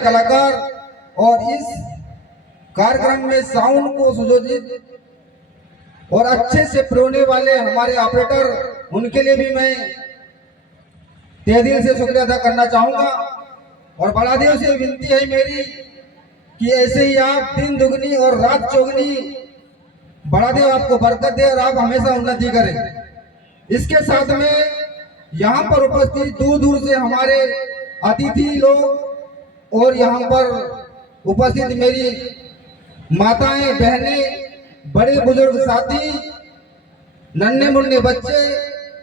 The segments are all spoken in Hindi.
कलाकार और इस कार्यक्रम में साउंड को सुयोजित और अच्छे से प्रोने वाले हमारे ऑपरेटर, उनके लिए भी मैं तहे दिल से शुक्रिया अदा करना चाहूंगा। और बड़ा देव से विनती है मेरी कि ऐसे ही आप दिन दुगनी और रात चौगनी बड़ा देव आपको बरकत दे और आप हमेशा उन्नति करें। इसके साथ में यहाँ पर उपस्थित दूर दूर से हमारे अतिथि लोग और यहाँ पर उपस्थित मेरी माताएं, बहनें, बड़े बुजुर्ग साथी, नन्हे मुन्ने बच्चे,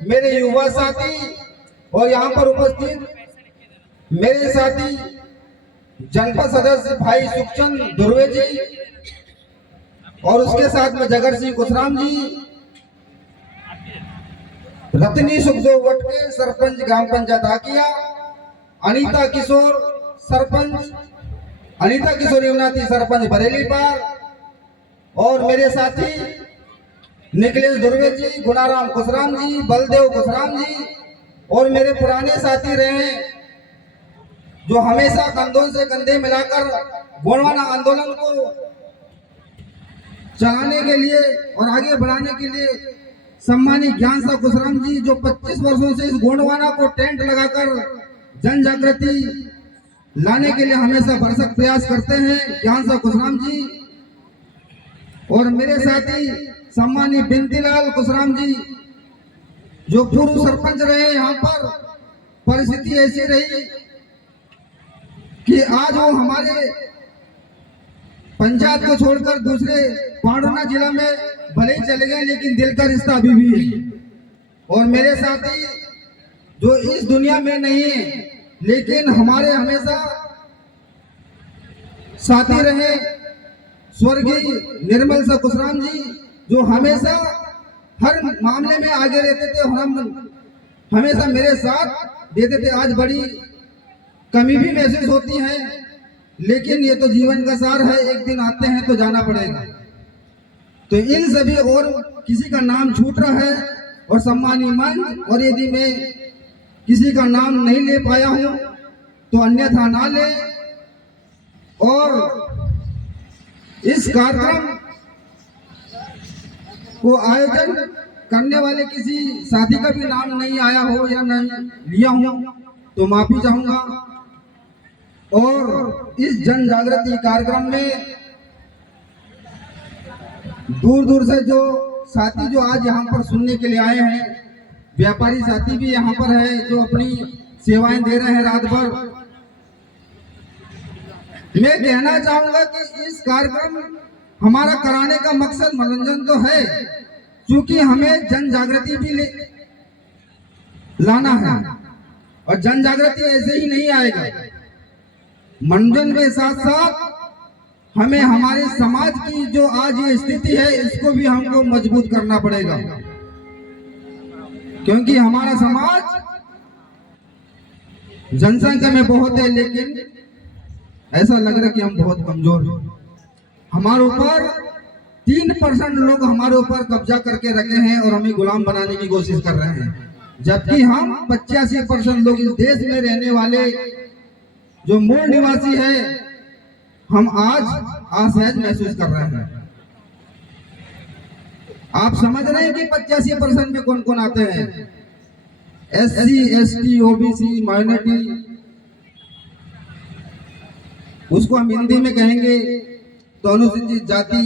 मेरे युवा साथी और यहाँ पर उपस्थित मेरे साथी जनपद सदस्य भाई सुखचंद दुर्वे जी और उसके साथ में जगर सिंह कुशराम जी, रतनी सुखदेव वटके सरपंच ग्राम पंचायत आकिया, अनीता किशोर सरपंच, अनीता किशोर युवनाथी सरपंच बरेली पार और मेरे साथी निखिलेश दुर्वे जी, गुणाराम कुशराम जी, बलदेव कुशराम जी और मेरे पुराने साथी रहे जो हमेशा कंधों से कंधे मिलाकर गोंडवाना आंदोलन को चलाने के लिए और आगे बढ़ाने के लिए सम्मानित ज्ञान साहब कुशराम जी, जो 25 वर्षों से इस गोंडवाना को टेंट लगाकर जन जागृति लाने के लिए हमेशा भरसक प्रयास करते हैं, ज्ञान साहब कुशराम जी और मेरे साथी सम्मानित बिंदीलाल कुशराम जी, जो पूर्व सरपंच रहे। यहाँ पर परिस्थिति ऐसी रही कि आज वो हमारे पंचायत को छोड़कर दूसरे पांडुना जिला में भले ही चले गए, लेकिन दिल का रिश्ता अभी भी है। और मेरे साथी जो इस दुनिया में नहीं है लेकिन हमारे हमेशा साथी रहे, स्वर्गीय निर्मल सा कुशराम जी, जो हमेशा हर मामले में आगे रहते थे और हम हमेशा मेरे साथ देते थे। आज बड़ी कमी भी महसूस होती है, लेकिन ये तो जीवन का सार है, एक दिन आते हैं तो जाना पड़ेगा। तो इन सभी और किसी का नाम छूट रहा है और सम्मानीय मंच, और यदि मैं किसी का नाम नहीं ले पाया हूं तो अन्यथा ना ले। और इस कार्यक्रम को आयोजन करने वाले किसी साथी का भी नाम नहीं आया हो या नहीं लिया हो तो माफी चाहूंगा। और इस जन जागृति कार्यक्रम में दूर दूर से जो साथी जो आज यहाँ पर सुनने के लिए आए हैं, व्यापारी साथी भी यहाँ पर है जो अपनी सेवाएं दे रहे हैं रात भर। मैं कहना चाहूंगा कि इस कार्यक्रम हमारा कराने का मकसद मनोरंजन तो है, क्योंकि हमें जन जागृति भी लाना है और जन जागृति ऐसे ही नहीं आएगा। मनोरंजन के साथ साथ हमें हमारे समाज की जो आज ये स्थिति है इसको भी हमको मजबूत करना पड़ेगा, क्योंकि हमारा समाज जनसंख्या में बहुत है लेकिन ऐसा लग रहा है कि हम बहुत कमजोर हैं। हमारे ऊपर 3% लोग हमारे ऊपर कब्जा करके रखे हैं और हमें गुलाम बनाने की कोशिश कर रहे हैं, जबकि हम 85% लोग इस देश में रहने वाले जो मूल निवासी है, हम आज असहज महसूस कर रहे हैं। आप समझ रहे हैं कि 85% में कौन कौन आते हैं? SC, ST, OBC, माइनॉरिटी, उसको हम हिंदी में कहेंगे तो अनुसूचित जाति,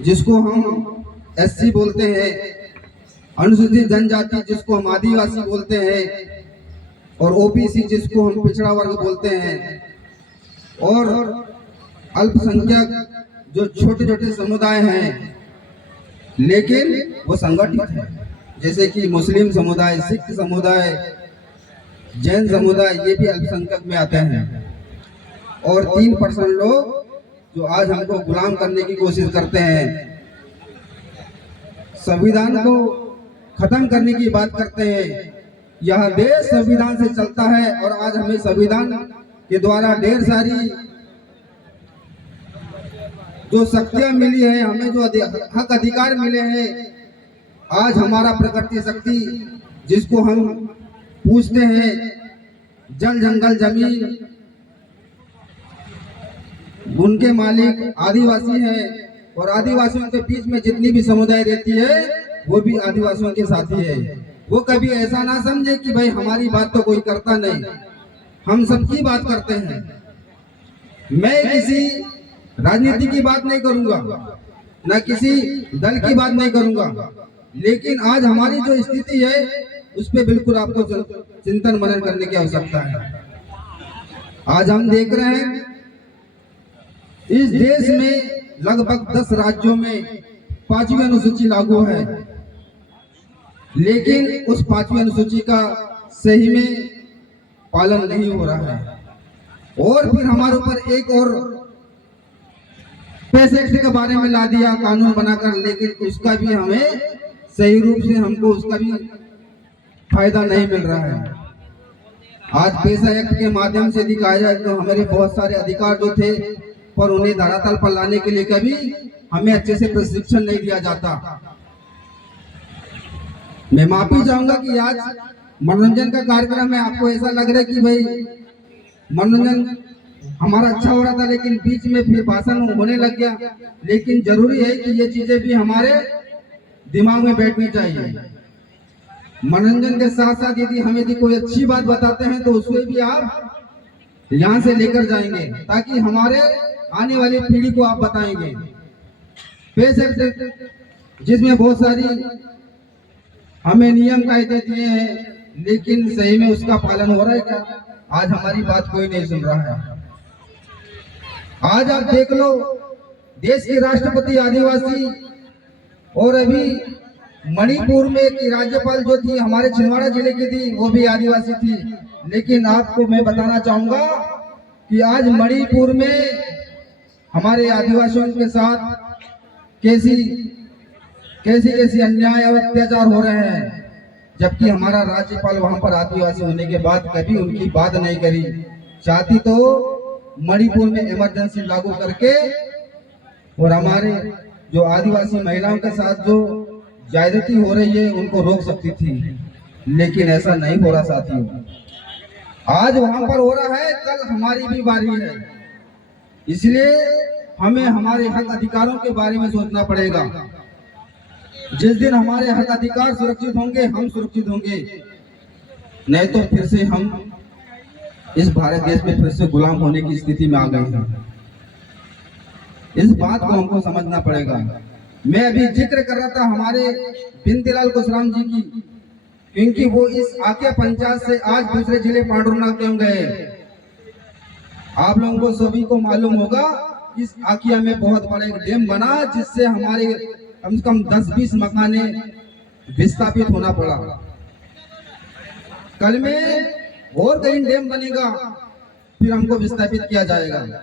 जिसको हम SC बोलते हैं, अनुसूचित जनजाति जिसको हम आदिवासी बोलते हैं, और OBC जिसको हम पिछड़ा वर्ग बोलते हैं, और अल्पसंख्यक जो छोटे छोटे समुदाय हैं लेकिन वो संगठित है, जैसे कि मुस्लिम समुदाय, सिख समुदाय, जैन समुदाय, ये भी अल्पसंख्यक में आते हैं। और 3% लोग जो आज हमको गुलाम करने की कोशिश करते हैं, संविधान को खत्म करने की बात करते हैं। यह देश संविधान से चलता है और आज हमें संविधान के द्वारा ढेर सारी जो शक्तियां मिली है, हमें जो हक अधिकार मिले हैं, आज हमारा प्रकृति शक्ति जिसको हम पूछते हैं, जल जंगल जमीन उनके मालिक आदिवासी हैं और आदिवासियों के बीच में जितनी भी समुदाय रहती है वो भी आदिवासियों के साथी है। वो कभी ऐसा ना समझे कि भाई हमारी बात तो कोई करता नहीं, हम सबकी बात करते हैं। मैं किसी राजनीति की बात नहीं करूंगा, ना किसी दल की बात नहीं करूंगा, लेकिन आज हमारी जो स्थिति है उस पर बिल्कुल आपको चिंतन मनन करने की आवश्यकता है। आज हम देख रहे हैं इस देश में लगभग 10 राज्यों में 5वीं अनुसूची लागू है, लेकिन उस 5वीं अनुसूची का सही में पालन नहीं हो रहा है। और फिर हमारे ऊपर एक और पेश एक्ट के बारे में ला दिया कानून बनाकर, लेकिन उसका भी हमें सही रूप से हमको उसका भी फायदा नहीं मिल रहा है। आज पेशा एक्ट के माध्यम से दिखाया जाए तो हमारे बहुत सारे अधिकार जो थे पर उन्हें धरातल पर लाने के लिए कभी हमें अच्छे से प्रशिक्षण नहीं दिया जाता। मैं माफी चाहूंगा कि आज मनोरंजन का कार्यक्रम है, आपको ऐसा लग रहा है कि भाई मनोरंजन हमारा अच्छा हो रहा था लेकिन बीच में फिर भाषण होने लग गया। लेकिन जरूरी है कि ये चीजें भी हमारे दिमाग में बैठनी चाहिए। मनोरंजन के साथ साथ यदि हम यदि कोई अच्छी बात बताते हैं तो उसमें भी आप यहाँ से लेकर जाएंगे ताकि हमारे आने वाली पीढ़ी को आप बताएंगे। पेश एक्ट जिसमें बहुत सारी हमें नियम कायदे दिए हैं, लेकिन सही में उसका पालन हो रहा है क्या? आज हमारी बात कोई नहीं सुन रहा है। आज आप देख लो, देश की राष्ट्रपति आदिवासी और अभी मणिपुर में की राज्यपाल जो थी हमारे छिंदवाड़ा जिले की थी वो भी आदिवासी थी। लेकिन आपको मैं बताना चाहूंगा कि आज मणिपुर में हमारे आदिवासियों के साथ कैसी अन्याय और अत्याचार हो रहे हैं, जबकि हमारा राज्यपाल वहां पर आदिवासी होने के बाद कभी उनकी बात नहीं करी। चाहती तो मणिपुर में इमरजेंसी लागू करके और हमारे जो आदिवासी महिलाओं के साथ जो ज्यादती हो रही है उनको रोक सकती थी, लेकिन ऐसा नहीं हो रहा साथियों। आज वहां पर हो रहा है, कल हमारी भी बारी है। इसलिए हमें हमारे हक अधिकारों के बारे में सोचना पड़ेगा। जिस दिन हमारे हक अधिकार सुरक्षित होंगे हम सुरक्षित होंगे, नहीं तो फिर से हम इस भारत देश में फिर से गुलाम होने की स्थिति में आ गए हैं। इस बात को हमको समझना पड़ेगा। मैं अभी जिक्र कर रहा था हमारे बिनतीलाल कुशराम जी की, क्योंकि वो इस आकिया पंचायत से आज दूसरे जिले पांडुरनाथ क्यों गए। आप लोगों को सभी को मालूम होगा इस आकिया में बहुत बड़ा एक डैम बना जिससे हमारे कम से कम 10-20 मकाने विस्थापित होना पड़ा। कल में और कहीं डैम बनेगा फिर हमको विस्थापित किया जाएगा।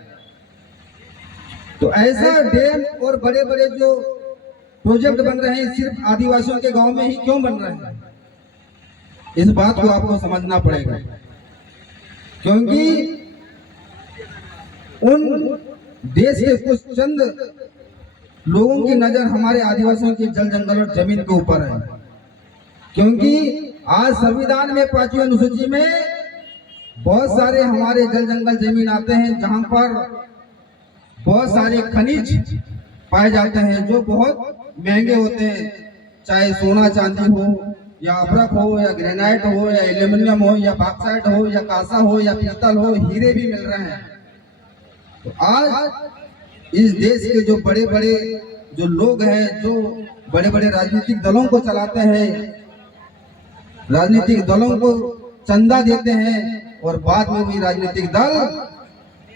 तो ऐसा डैम और बड़े बड़े जो प्रोजेक्ट बन रहे हैं सिर्फ आदिवासियों के गांव में ही क्यों बन रहे हैं, इस बात को आपको समझना पड़ेगा। क्योंकि उन देश के कुछ चंद लोगों की नजर हमारे आदिवासियों के जल जंगल और जमीन के ऊपर है। क्योंकि आज संविधान में 5वीं अनुसूची में बहुत सारे हमारे जल जंगल जमीन आते हैं जहां पर बहुत सारे खनिज पाए जाते हैं जो बहुत महंगे होते हैं, चाहे सोना चांदी हो या अभ्रक हो या ग्रेनाइट हो या एल्यूमिनियम हो या बॉक्साइट हो या कांसा हो या पीतल हो, हीरे भी मिल रहे हैं। तो आज इस देश के जो बड़े बड़े जो लोग हैं, जो बड़े बड़े राजनीतिक दलों को चलाते हैं, राजनीतिक दलों को चंदा देते हैं और बाद में भी राजनीतिक दल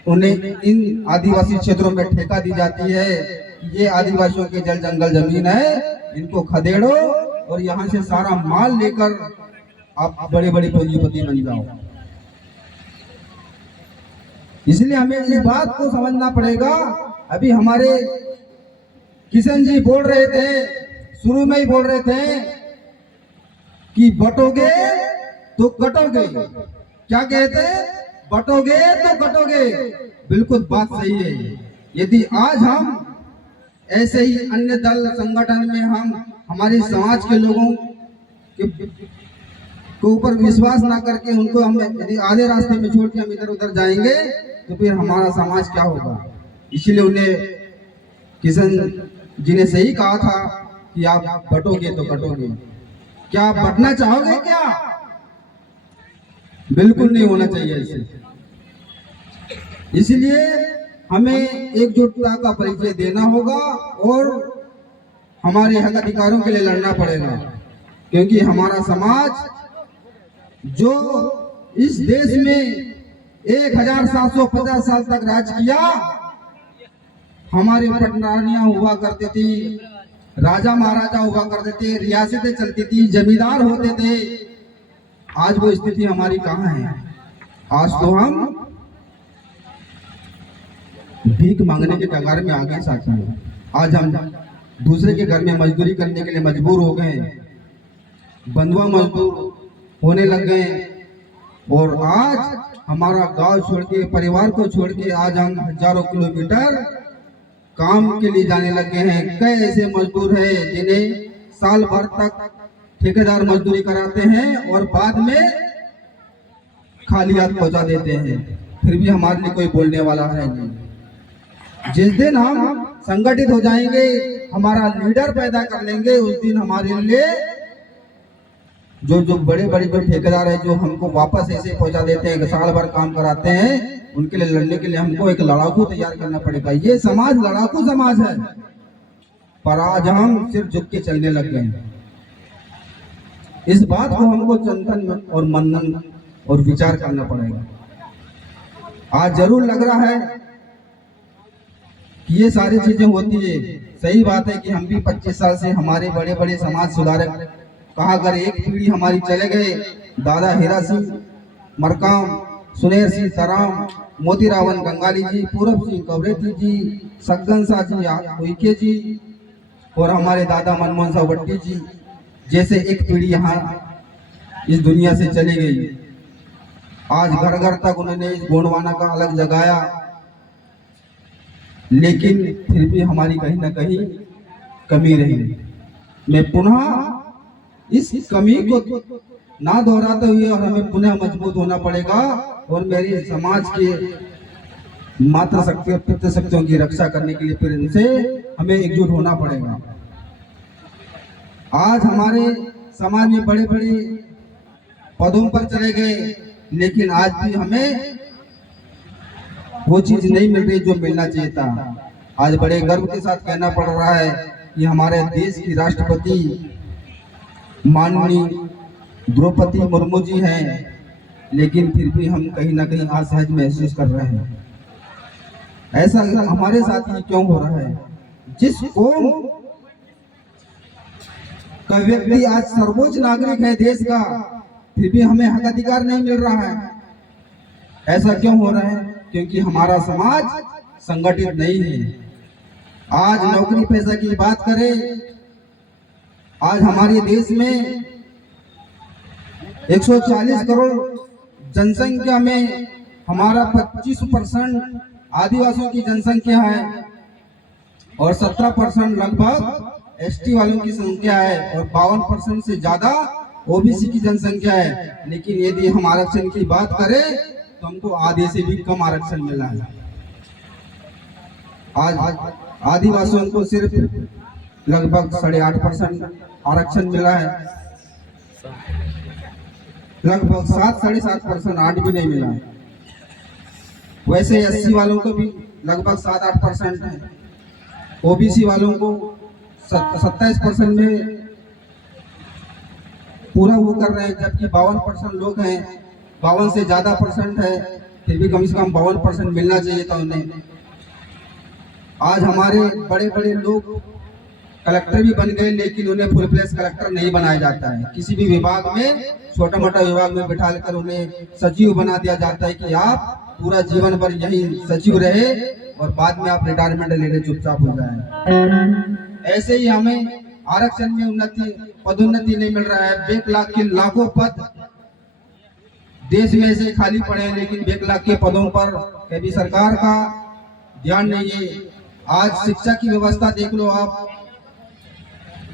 उन्हें इन आदिवासी क्षेत्रों में ठेका दी जाती है। ये आदिवासियों के जल जंगल जमीन है, इनको खदेड़ो और यहाँ से सारा माल लेकर आप बड़े बड़े पूंजीपति बन जाओ। इसलिए हमें इस बात को समझना पड़ेगा। अभी हमारे किशन जी बोल रहे थे, शुरू में ही बोल रहे थे कि बटोगे तो कटोगे। क्या कहते हैं? बटोगे तो कटोगे। बिल्कुल बात सही है। यदि आज हम ऐसे ही अन्य दल संगठन में हम हमारे समाज के लोगों के ऊपर विश्वास ना करके उनको हम यदि आधे रास्ते में छोड़ के हम इधर उधर जाएंगे तो फिर हमारा समाज क्या होगा? इसीलिए उन्हें किशन जी ने सही कहा था कि आप बटोगे तो कटोगे। क्या आप बटना चाहोगे क्या? बिल्कुल नहीं होना चाहिए ऐसे। इसलिए हमें एकजुटता का परिचय देना होगा और हमारे हक अधिकारों के लिए लड़ना पड़ेगा, क्योंकि हमारा समाज जो इस देश में 1750 साल तक राज किया, हमारे पटरानियां हुआ करती थी, राजा महाराजा हुआ करते थे, रियासतें चलती थी, जमींदार होते थे। आज वो स्थिति हमारी कहाँ है? आज तो हम भीख मांगने के कगार में आ गए साथियों। आज हम दूसरे के घर में मजदूरी करने के लिए मजबूर हो गए, बंधुआ मजदूर होने लग गए, और आज हमारा गांव छोड़ के, परिवार को छोड़ के आज हम हजारों किलोमीटर काम के लिए जाने लगे हैं। कई ऐसे मजदूर हैं जिन्हें साल भर तक ठेकेदार मजदूरी कराते हैं और बाद में खाली हाथ पहुंचा देते हैं, फिर भी हमारे लिए कोई बोलने वाला है नहीं। जिस दिन हम संगठित हो जाएंगे, हमारा लीडर पैदा कर लेंगे, उस दिन हमारे लिए जो बड़े बड़े जो ठेकेदार है, जो हमको वापस ऐसे पहुंचा देते हैं, साल भर काम कराते हैं, उनके लिए लड़ने के लिए हमको एक लड़ाकू तैयार करना पड़ेगा। ये समाज लड़ाकू समाज है, पर आज हम सिर्फ झुक के चलने लग गए हैं। इस बात को हमको चिंतन और मनन और विचार करना पड़ेगा। आज जरूर लग रहा है कि ये सारी चीजें होती है, सही बात है कि हम भी 25 साल से हमारे बड़े बड़े समाज सुधारक कहा अगर एक पीढ़ी हमारी चले गए, दादा हीरा सिंह मरकाम, सुनेर सिंह तराम, मोतीरावन गंगाली जी, पूरब सिंह कवरेती जी, सज्जन शाह जी उइके जी और हमारे दादा मनमोहन साहब वट्टी जी जैसे एक पीढ़ी यहाँ इस दुनिया से चली गई। आज घर घर तक उन्होंने इस गोंडवाना का अलग जगाया, लेकिन फिर भी हमारी कहीं ना कहीं कमी रही। मैं पुनः इस कमी को ना दोहराते हुए और हमें पुनः मजबूत होना पड़ेगा और मेरी समाज के मात्र शक्ति और पितृ शक्तियों की रक्षा करने के लिए फिर इनसे हमें एकजुट होना पड़ेगा। आज हमारे समाज में बड़े बड़े पदों पर चले गए, लेकिन आज भी हमें वो चीज नहीं मिल रही जो मिलना चाहिए था। आज बड़े गर्व के साथ कहना पड़ रहा है कि हमारे देश की राष्ट्रपति माननीय द्रौपदी मुर्मू जी हैं, लेकिन फिर भी हम कहीं ना कहीं असहज महसूस कर रहे हैं। ऐसा हमारे साथ ही क्यों हो रहा है? जिस कौम का व्यक्ति आज सर्वोच्च नागरिक है देश का, फिर भी हमें हक अधिकार नहीं मिल रहा है। ऐसा क्यों हो रहा है? क्योंकि हमारा समाज संगठित नहीं है। आज नौकरी पेशा की बात करें, आज हमारे देश में 140 करोड़ जनसंख्या में हमारा 25% आदिवासियों की जनसंख्या है और 17% लगभग एसटी वालों की संख्या है और 52% से ज्यादा ओबीसी की जनसंख्या है। लेकिन यदि हम आरक्षण की बात करें तो हमको आधे से भी कम आरक्षण मिला है। आज आदिवासियों को सिर्फ लगभग 8.5% आरक्षण मिला है, लगभग 7-7.5%, 8 भी नहीं मिला है। वैसे एससी वालों को भी लगभग 7-8% है, ओबीसी वालों को 27% में पूरा वो कर रहे हैं, जबकि 52% लोग हैं, 52 से ज्यादा परसेंट है, फिर भी कम से कम 52% मिलना चाहिए था उन्हें। आज हमारे बड़े बड़े लोग कलेक्टर भी बन गए, लेकिन उन्हें फुल फ्लैश कलेक्टर नहीं बनाया जाता है। किसी भी विभाग में, छोटा मोटा विभाग में बिठाकर उन्हें सचिव बना दिया जाता है कि आप पूरा जीवन भर यही सचिव रहे और बाद में आप रिटायरमेंट लेने चुपचाप हो जाए। ऐसे ही हमें आरक्षण में पदोन्नति नहीं मिल रहा है। 1 लाख के लाखों पद देश में से खाली पड़े हैं, लेकिन 1 लाख के पदों पर कभी सरकार का ध्यान नहीं है। आज शिक्षा की व्यवस्था देख लो आप,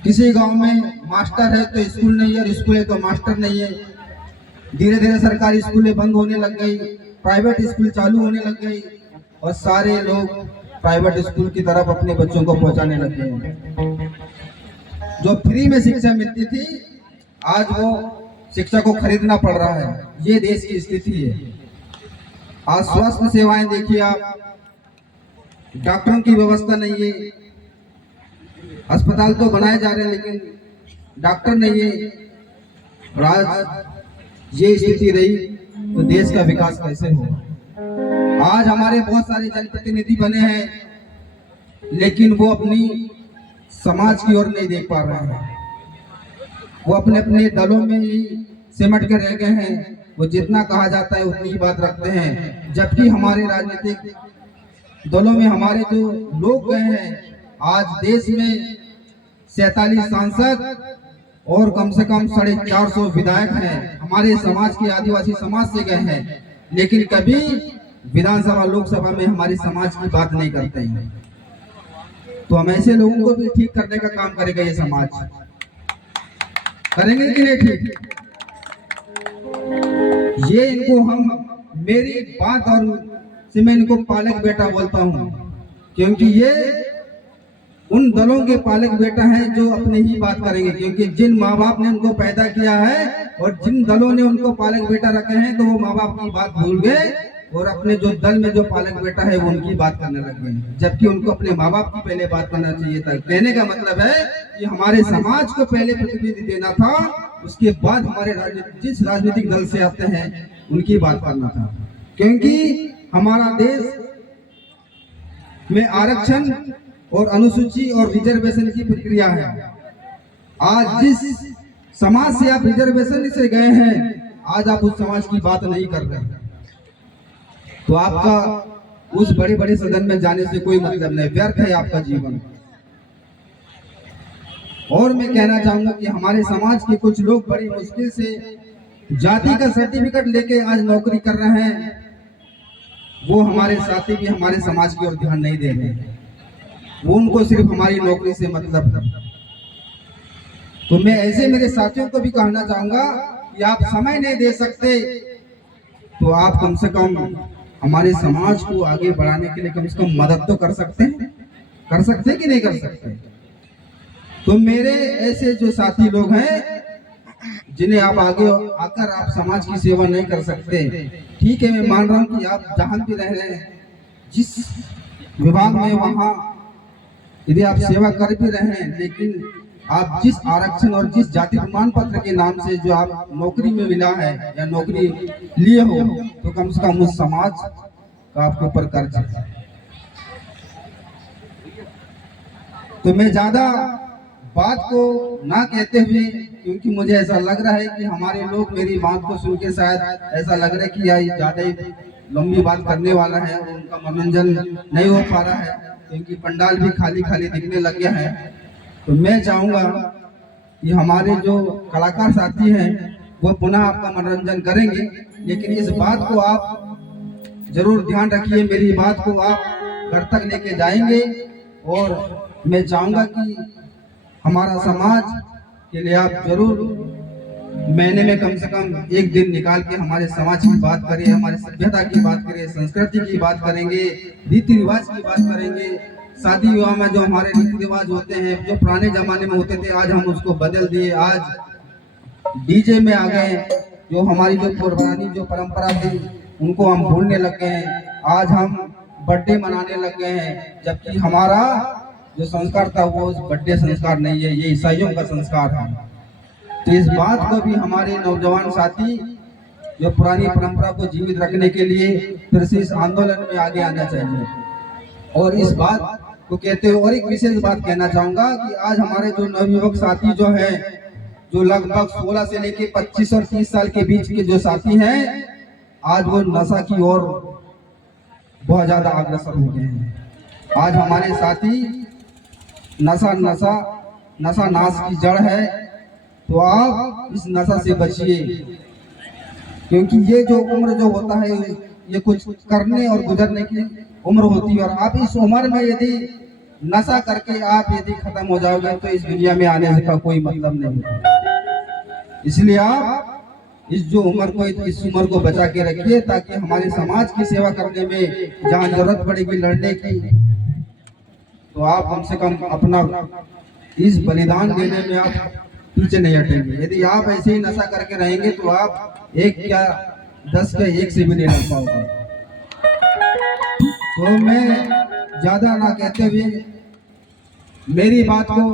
किसी गांव में मास्टर है तो स्कूल नहीं है और स्कूल है तो मास्टर नहीं है। धीरे धीरे सरकारी स्कूलें बंद होने लग गई, प्राइवेट स्कूल चालू होने लग गई और सारे लोग प्राइवेट स्कूल की तरफ अपने बच्चों को पहुंचाने लगे हैं। जो फ्री में शिक्षा मिलती थी, आज वो शिक्षा को खरीदना पड़ रहा है। ये देश की स्थिति है। आज स्वास्थ्य सेवाएं देखिए आप, डॉक्टरों की व्यवस्था नहीं है। अस्पताल तो बनाए जा रहे हैं लेकिन डॉक्टर नहीं है। और आज ये स्थिति रही तो देश का विकास कैसे होगा। आज हमारे बहुत सारे जनप्रतिनिधि बने हैं लेकिन वो अपनी समाज की ओर नहीं देख पा रहे हैं। वो अपने अपने दलों में ही सिमट कर रह गए हैं। वो जितना कहा जाता है उतनी ही बात रखते हैं, जबकि हमारे राजनीतिक दलों में हमारे जो लोग गए हैं, आज देश में 47 सांसद और कम से कम 450 विधायक हैं, हमारे समाज के आदिवासी समाज से गए हैं, लेकिन कभी विधानसभा लोकसभा में हमारे समाज की बात नहीं करते हैं। तो हम ऐसे लोगों को भी ठीक करने का काम करेगा ये समाज, करेंगे कि नहीं ठीक? ये इनको हम मेरी बात और से मैं इनको पालक बेटा बोलता हूँ, क्योंकि ये उन दलों के पालक बेटा हैं जो अपने ही बात करेंगे। क्योंकि जिन माँ बाप ने उनको पैदा किया है और जिन दलों ने उनको पालक बेटा रखे हैं, तो वो माँ बाप की बात भूल गए और अपने जो दल में जो पालक बेटा है वो उनकी बात करने लग गए, जबकि उनको अपने माँ बाप की पहले बात करना चाहिए था। कहने का मतलब है कि हमारे समाज को पहले प्रतिनिधि देना था, उसके बाद हमारे जिस राजनीतिक दल से आते हैं उनकी बात करना था। क्योंकि हमारा देश में आरक्षण और अनुसूची और रिजर्वेशन की प्रक्रिया है। आज जिस समाज से आप रिजर्वेशन से गए हैं, आज आप उस समाज की बात नहीं कर रहे, तो आपका उस बड़े बड़े सदन में जाने से कोई मतलब नहीं, व्यर्थ है आपका जीवन। और मैं कहना चाहूंगा कि हमारे समाज के कुछ लोग बड़ी मुश्किल से जाति का सर्टिफिकेट लेके आज नौकरी कर रहे हैं, वो हमारे साथी भी हमारे समाज की ओर ध्यान नहीं दे रहे हैं। वो उनको सिर्फ हमारी नौकरी से मतलब था। तो मैं ऐसे मेरे साथियों को भी कहना चाहूंगा कि आप समय नहीं दे सकते तो आप कम से कम हमारे समाज को आगे बढ़ाने के लिए कम से कम मदद तो कर सकते हैं कि नहीं कर सकते? तो मेरे ऐसे जो साथी लोग हैं जिन्हें आप आगे आकर आप समाज की सेवा नहीं कर सकते, ठीक है, मैं मान रहा हूँ कि आप जहां भी रह रहे हैं, जिस विभाग में वहां यदि आप सेवा कर भी रहे हैं, लेकिन आप जिस आरक्षण और जिस जाति प्रमाण पत्र के नाम से जो आप नौकरी में मिला है या नौकरी लिए हो, तो कम से कम उस समाज का आपके ऊपर कर्ज है। तो मैं ज्यादा बात को ना कहते हुए, क्योंकि मुझे ऐसा लग रहा है कि हमारे लोग मेरी बात को सुन के शायद ऐसा लग रहा है कि यार ज्यादा ही लंबी बात करने वाला है और उनका मनोरंजन नहीं हो पा रहा है, क्योंकि पंडाल भी खाली खाली दिखने लग गया है। तो मैं चाहूंगा कि हमारे जो कलाकार साथी हैं वो पुनः आपका मनोरंजन करेंगे, लेकिन इस बात को आप जरूर ध्यान रखिए, मेरी बात को आप घर तक लेके जाएंगे। और मैं चाहूंगा कि हमारा समाज के लिए आप जरूर महीने में कम से कम एक दिन निकाल के हमारे समाज की बात करें, हमारी सभ्यता की बात करें, संस्कृति की बात करेंगे, रीति रिवाज की बात करेंगे। शादी विवाह में जो हमारे रीति रिवाज होते हैं, जो पुराने जमाने में होते थे, आज हम उसको बदल दिए, आज डीजे में आ गए। जो हमारी जो पुरानी जो परंपरा थी उनको हम भूलने लग गए हैं। आज हम बर्थडे मनाने लग गए हैं, जबकि हमारा जो संस्कार था वो बर्थडे संस्कार नहीं है, ये ईसाइयों का संस्कार है। तो इस बात को भी हमारे नौजवान साथी जो पुरानी परंपरा को जीवित रखने के लिए फिर से इस आंदोलन में आगे आना चाहिए। और इस बात को कहते हुए और एक विशेष बात कहना चाहूंगा कि आज हमारे जो नवयुवक साथी जो हैं, जो लगभग 16 से लेके 25 और 30 साल के बीच के जो साथी हैं, आज वो नशा की ओर बहुत ज्यादा अग्रसर हो गए हैं। आज हमारे साथी नशा नाश की जड़ है, तो आप इस नशा से बचिए, क्योंकि ये जो उम्र जो होता है ये कुछ करने और गुजरने की उम्र होती है। और आप इस उम्र में यदि नशा करके आप यदि खत्म हो जाओगे तो इस दुनिया में आने का कोई मतलब नहीं होता। इसलिए आप इस उम्र को बचा के रखिए, ताकि हमारे समाज की सेवा करने में जहाँ जरूरत पड़ेगी लड़ने की, तो आप कम से कम अपना इस बलिदान देने में आप पीछे नहीं हटेंगे। यदि आप ऐसे ही नशा करके रहेंगे तो आप 1 क्या 10 के 1 से भी नहीं लड़ पाओगे। तो मैं ज्यादा ना कहते हुए मेरी बात को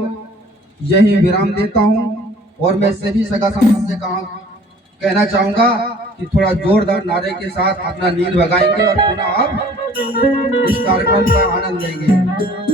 यही विराम देता हूं और मैं सभी सगा समाज से कहना चाहूंगा कि थोड़ा जोरदार नारे के साथ अपना नील बगाएंगे और पुनः आप इस कार्यक्रम का आनंद लेंगे।